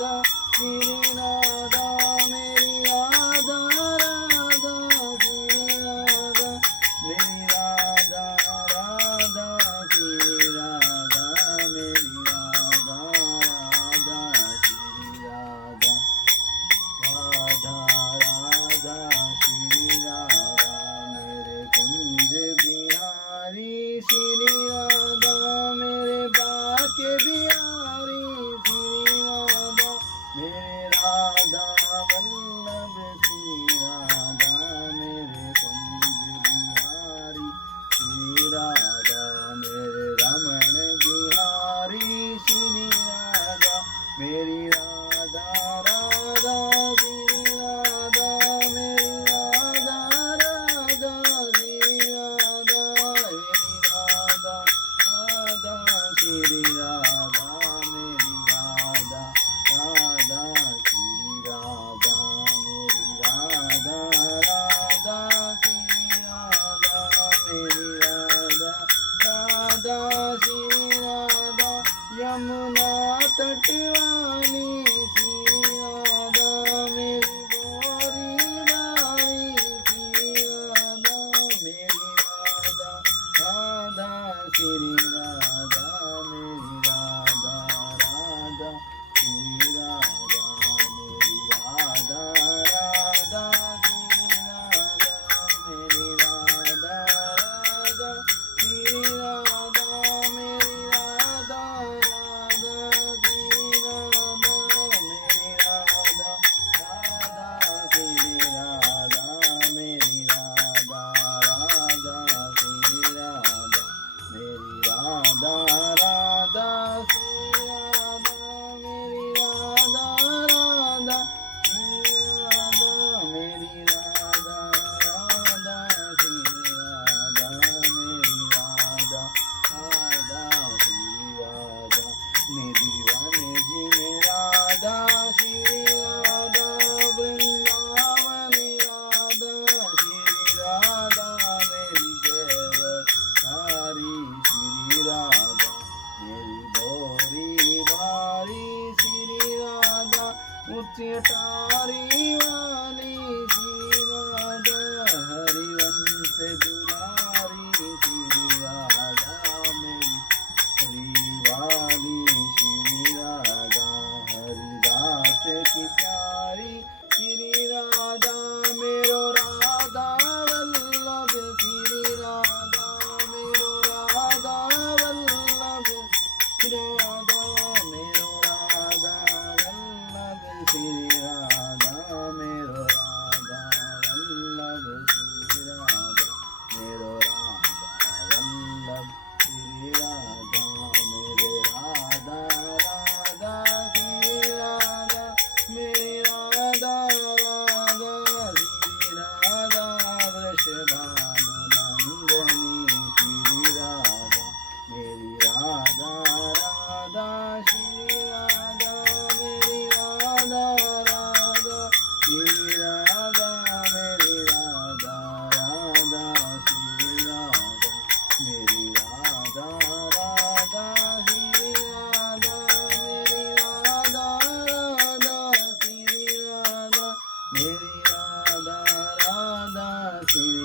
राधा श्री राधा मेरी राधा राधा श्री राधा मेरी राधा राधा श्री राधा मेरी राधा राधा श्री राधा राधा राधा श्री राधा मेरे कुंज बिहारी श्री राधा मेरे बाके बिहारी श्री राधा मेरे राधा वल्लभ श्री राधा मेरे कुंज बिहारी श्री राधा मेरे रमण बिहारी श्री राधा मेरी राधा राधा श्री राधा मेरी राधा राधा श्री राधा मेरी राधा राधा श्री राधा मेरी राधा राधा श्री राधा मेरी राधा राधा श्री राधा मेरी राधा राधा श्री राधा यमुना तटवाली श्री राधा मेरी गोरी बारी श्री राधा मेरी राधा राधा श्री राधा मेरी राधा राधा श्री राधा मेरी राधा राधा श्री राधा मेरी राधा राधा श्री राधा मेरी राधा राधा श्री राधा मेरी राधा राधा श्री राधा मेरी राधा राधा श्री राधा मेरी राधा राधा श्री राधा मेरी राधा राधा श्री राधा मेरी राधा राधा श्री राधा मेरी राधा राधा श्री राधा निधि वाने जी में राधा श्री राधा वृंदावन राधा श्री राधा मेरी जयवतारी श्री राधा मेरी भोरी भारी श्री राधा उच्चटारी वाली श्री राधा हरिवंश दुलारी श्री राधा मेरी हरिवाली श्री राधा हरिदास की प्यारी श्री राधा मेरो राधा वल्लभ श्री राधा मेरो राधा वल्लभ श्री राधा मेरो राधा वल्लभ श्री राधा मेरो राधा वल्लभ श्री राधा मेरो राधा वल्लभ श्री राधा मेरे राधा राधा श्री राधा मेरी राधा राधा श्री राधा वृषभानुनंदिनी श्री राधा मेरी राधा राधा श्री राधा मेरी राधा राधा श्री राधा मेरी राधा राधा श्री राधा मेरी राधा राधा श्री राधा मेरी राधा राधा श्री राधा मेरी राधा राधा श्री